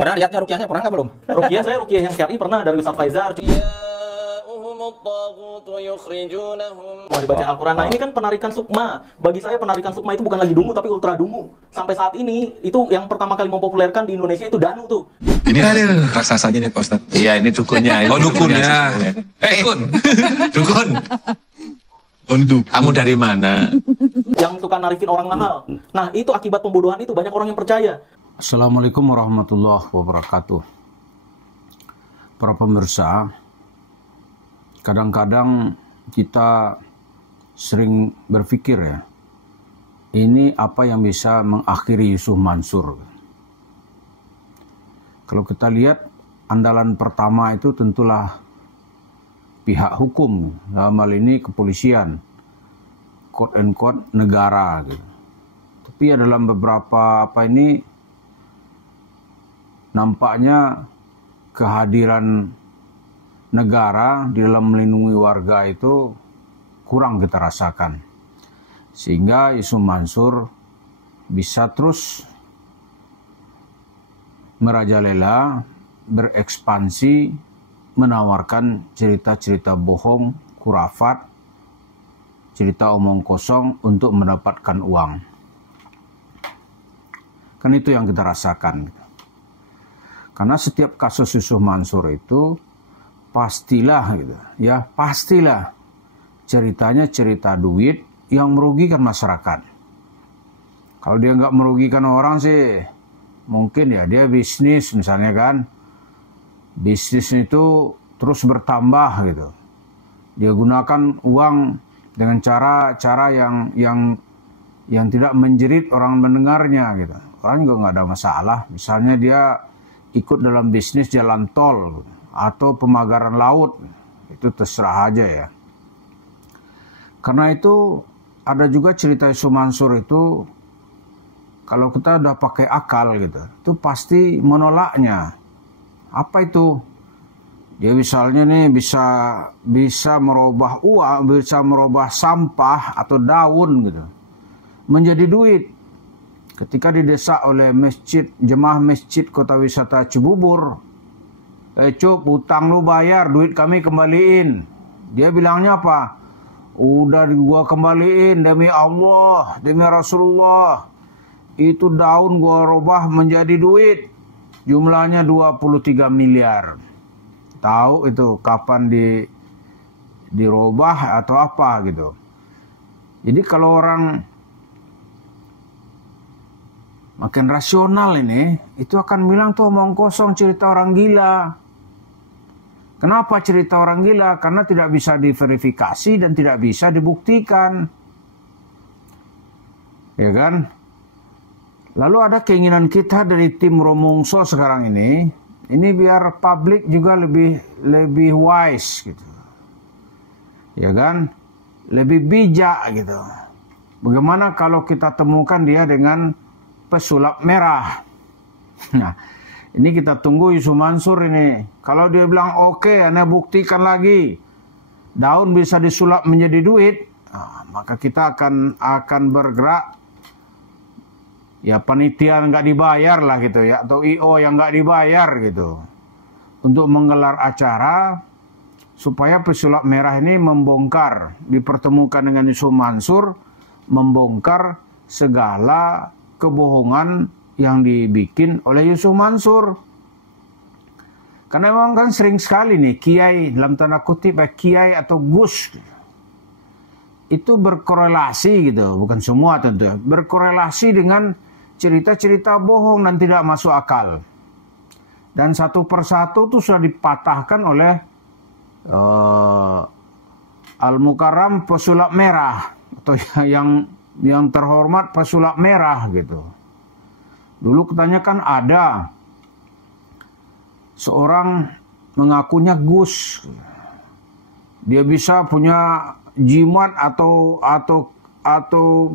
Pernah lihatnya ruqyahnya, pernah nggak belum? Ruqyah saya ruqyah yang syar'i pernah dari Ustaz Faizal. Mau dibaca Al-Quran. Nah ini kan penarikan sukma. Bagi saya penarikan sukma itu bukan lagi dungu tapi ultra dungu. Sampai saat ini itu yang pertama kali mempopulerkan di Indonesia itu danu tuh. Ini raksasanya nih Pak Ustadz. Iya ini dukunnya. Oh dukunnya. Dukun. Dukun. Untuk. Kamu dari mana? Yang suka narikin orang mahal. Nah itu akibat pembodohan itu banyak orang yang percaya. Assalamualaikum warahmatullahi wabarakatuh. Para pemirsa, kadang-kadang kita sering berpikir ya, ini apa yang bisa mengakhiri Yusuf Mansur. Kalau kita lihat, andalan pertama itu tentulah pihak hukum, dalam hal ini kepolisian, quote and quote negara gitu. Tapi ya dalam beberapa nampaknya kehadiran negara di dalam melindungi warga itu kurang kita rasakan. Sehingga Yusuf Mansur bisa terus merajalela, berekspansi, menawarkan cerita-cerita bohong, khurafat, cerita omong kosong untuk mendapatkan uang. Kan itu yang kita rasakan. Karena setiap kasus Yusuf Mansur itu pastilah gitu, ya pastilah ceritanya cerita duit yang merugikan masyarakat. Kalau dia nggak merugikan orang sih, mungkin ya dia bisnis misalnya kan, bisnis itu terus bertambah gitu. Dia gunakan uang dengan cara yang tidak menjerit orang mendengarnya gitu. Orang juga nggak ada masalah. Misalnya dia ikut dalam bisnis jalan tol atau pemagaran laut, itu terserah aja ya. Karena itu ada juga cerita Yusuf Mansur itu, kalau kita udah pakai akal gitu, itu pasti menolaknya. Apa itu? Dia misalnya nih bisa merubah uang, bisa merubah sampah atau daun gitu menjadi duit. Ketika didesak oleh jemaah masjid Kota Wisata Cibubur, Cuk, utang lu bayar, duit kami kembaliin. Dia bilangnya apa? Udah gua kembaliin demi Allah, demi Rasulullah. Itu daun gua robah menjadi duit. Jumlahnya 23 miliar. Tahu itu kapan dirobah atau apa gitu. Jadi kalau orang makin rasional ini, itu akan bilang tuh omong kosong, cerita orang gila. Kenapa cerita orang gila? Karena tidak bisa diverifikasi dan tidak bisa dibuktikan. Ya kan? Lalu ada keinginan kita dari tim Romongso sekarang ini biar publik juga lebih wise gitu. Ya kan? Lebih bijak gitu. Bagaimana kalau kita temukan dia dengan pesulap merah? Nah, ini kita tunggu Yusuf Mansur ini. Kalau dia bilang oke, Anda buktikan lagi daun bisa disulap menjadi duit, nah, maka kita akan bergerak. Ya panitia nggak dibayar lah gitu ya, atau IO yang nggak dibayar gitu, untuk menggelar acara supaya pesulap merah ini membongkar, dipertemukan dengan Yusuf Mansur, membongkar segala kebohongan yang dibikin oleh Yusuf Mansur. Karena memang kan sering sekali nih kiai, dalam tanda kutip kiai atau gus, itu berkorelasi gitu, bukan semua tentu, berkorelasi dengan cerita-cerita bohong dan tidak masuk akal. Dan satu persatu itu sudah dipatahkan oleh Al-Mukarram pesulap merah, atau yang terhormat pesulap merah gitu. Dulu katanya kan ada seorang mengakunya Gus. Dia bisa punya jimat atau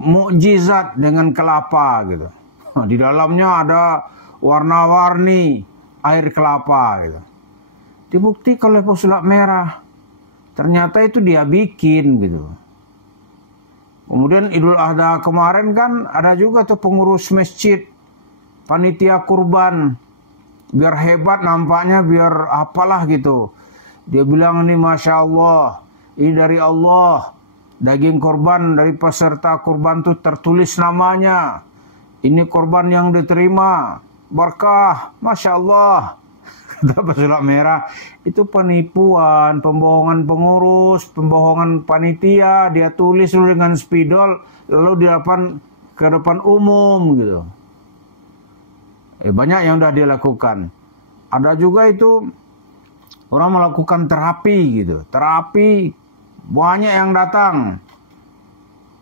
mukjizat dengan kelapa gitu. Nah, di dalamnya ada warna-warni air kelapa gitu. Dibuktikan oleh pesulap merah. Ternyata itu dia bikin gitu. Kemudian Idul Adha kemarin kan ada juga tuh pengurus masjid, panitia kurban, biar hebat nampaknya, biar apalah gitu. Dia bilang ini Masya Allah, ini dari Allah. Daging korban dari peserta kurban itu tertulis namanya. Ini korban yang diterima. Berkah, Masya Allah. Kata pesulap merah, itu penipuan, pembohongan pengurus, pembohongan panitia. Dia tulis dulu dengan spidol, lalu ke depan umum gitu. Banyak yang sudah dia lakukan. Ada juga itu orang melakukan terapi gitu. Terapi banyak yang datang.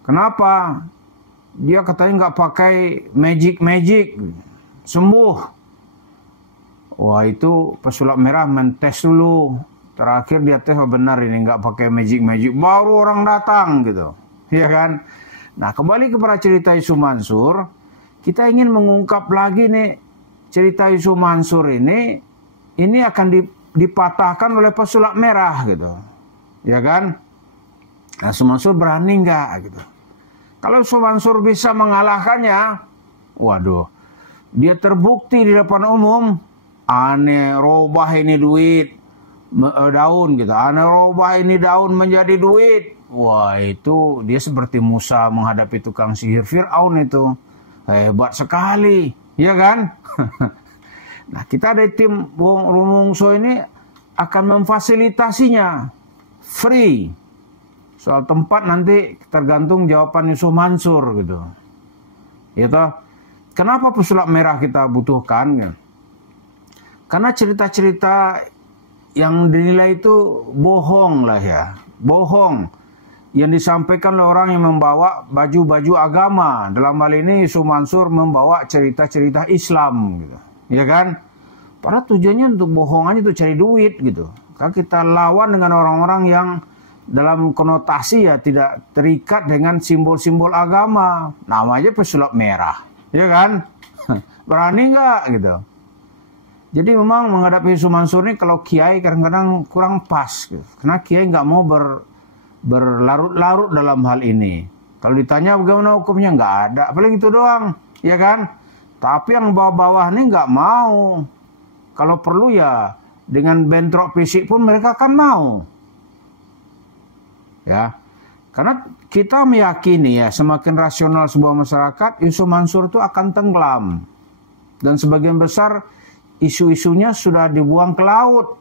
Kenapa? Dia katanya nggak pakai magic sembuh. Wah, itu pesulap merah mentes dulu. Terakhir dia tes benar ini nggak pakai magic, baru orang datang gitu, ya kan? Nah, kembali kepada cerita Yusuf Mansur, kita ingin mengungkap lagi nih cerita Yusuf Mansur ini akan dipatahkan oleh pesulap merah gitu, ya kan? Nah, Yusuf Mansur berani nggak gitu? Kalau Yusuf Mansur bisa mengalahkannya, waduh, dia terbukti di depan umum, aneh robah ini duit daun gitu, aneh robah ini daun menjadi duit. Wah, itu dia seperti Musa menghadapi tukang sihir Fir'aun itu. Hebat sekali, ya kan? Nah, kita dari tim Rumongso ini akan memfasilitasinya free. Soal tempat nanti tergantung jawaban Yusuf Mansur gitu. Ya toh? Kenapa pesulap merah kita butuhkan? Ya? Karena cerita-cerita yang dinilai itu bohong lah ya. Bohong. Yang disampaikan oleh orang yang membawa baju-baju agama. Dalam hal ini Yusuf Mansur membawa cerita-cerita Islam gitu. Ya kan? Padahal tujuannya untuk bohongannya itu cari duit gitu. Karena kita lawan dengan orang-orang yang dalam konotasi ya tidak terikat dengan simbol-simbol agama. Namanya pesulap merah. Ya kan? Berani nggak gitu. Jadi memang menghadapi Yusuf Mansur ini kalau kiai kadang-kadang kurang pas gitu. Karena kiai nggak mau berlarut-larut dalam hal ini. Kalau ditanya bagaimana hukumnya, nggak ada. Paling itu doang, ya kan? Tapi yang bawah-bawah ini nggak mau. Kalau perlu ya dengan bentrok fisik pun mereka akan mau. Ya, karena kita meyakini ya semakin rasional sebuah masyarakat, Yusuf Mansur itu akan tenggelam. Dan sebagian besar isu-isunya sudah dibuang ke laut.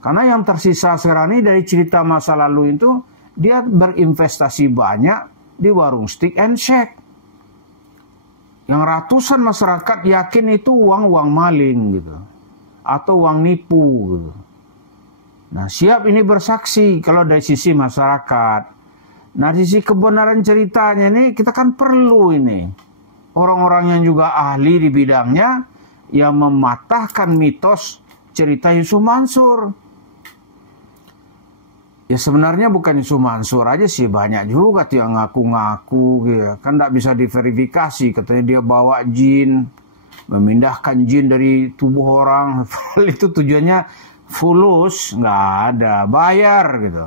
Karena yang tersisa sekarang ini dari cerita masa lalu itu, dia berinvestasi banyak di warung stick and shake. Yang ratusan masyarakat yakin itu uang maling gitu. Atau uang nipu gitu. Nah, siap ini bersaksi kalau dari sisi masyarakat. Nah, dari sisi kebenaran ceritanya ini, kita kan perlu ini. Orang-orang yang juga ahli di bidangnya, yang mematahkan mitos cerita Yusuf Mansur. Ya sebenarnya bukan Yusuf Mansur aja sih, banyak juga tuh yang ngaku-ngaku gitu. Kan tidak bisa diverifikasi, katanya dia bawa jin, memindahkan jin dari tubuh orang. Itu tujuannya fulus, nggak ada, bayar gitu.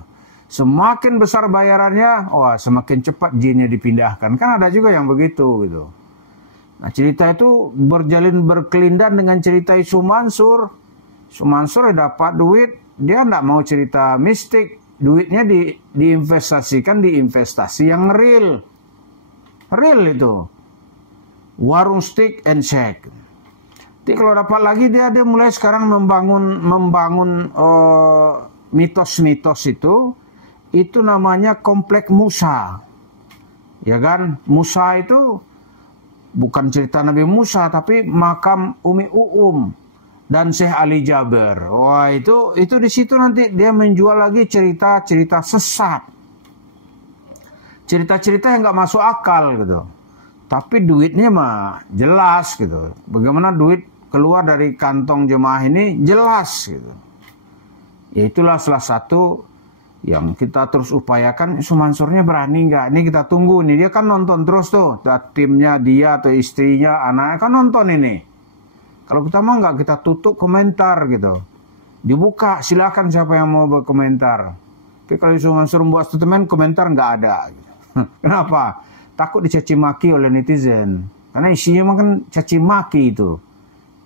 Semakin besar bayarannya, wah semakin cepat jinnya dipindahkan. Kan ada juga yang begitu gitu. Nah, cerita itu berkelindan dengan cerita Yusuf Mansur. Yusuf Mansur dapat duit, dia tidak mau cerita mistik. Duitnya diinvestasikan di investasi yang real. Real itu. Warung stick and shake. Jadi kalau dapat lagi dia mulai sekarang membangun mitos-mitos itu namanya komplek Musa. Ya kan? Musa itu bukan cerita Nabi Musa, tapi makam Umi dan Syekh Ali Jaber. Wah, itu di situ nanti dia menjual lagi cerita-cerita sesat. Cerita-cerita yang nggak masuk akal gitu. Tapi duitnya mah jelas gitu. Bagaimana duit keluar dari kantong jemaah ini jelas gitu. Ya itulah salah satu yang kita terus upayakan. Yusuf Mansurnya berani nggak? Ini kita tunggu nih. Dia kan nonton terus tuh. Timnya dia atau istrinya, anaknya kan nonton ini. Kalau kita mau nggak, kita tutup komentar gitu. Dibuka, silakan siapa yang mau berkomentar. Tapi kalau Yusuf Mansur membuat statement, komentar nggak ada. Gitu. Kenapa? Takut dicaci maki oleh netizen. Karena isinya kan caci maki itu.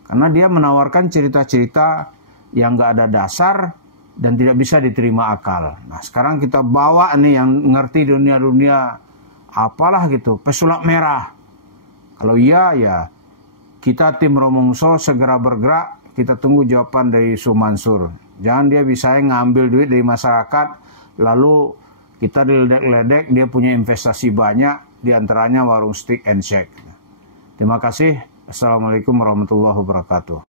Karena dia menawarkan cerita-cerita yang nggak ada dasar dan tidak bisa diterima akal. Nah sekarang kita bawa nih yang ngerti dunia-dunia apalah gitu, pesulap merah. Kalau iya ya kita tim Romongso segera bergerak, kita tunggu jawaban dari Su Mansur. Jangan dia bisa ngambil duit dari masyarakat, lalu kita diledek-ledek, dia punya investasi banyak, diantaranya warung steak and shake. Terima kasih. Assalamualaikum warahmatullahi wabarakatuh.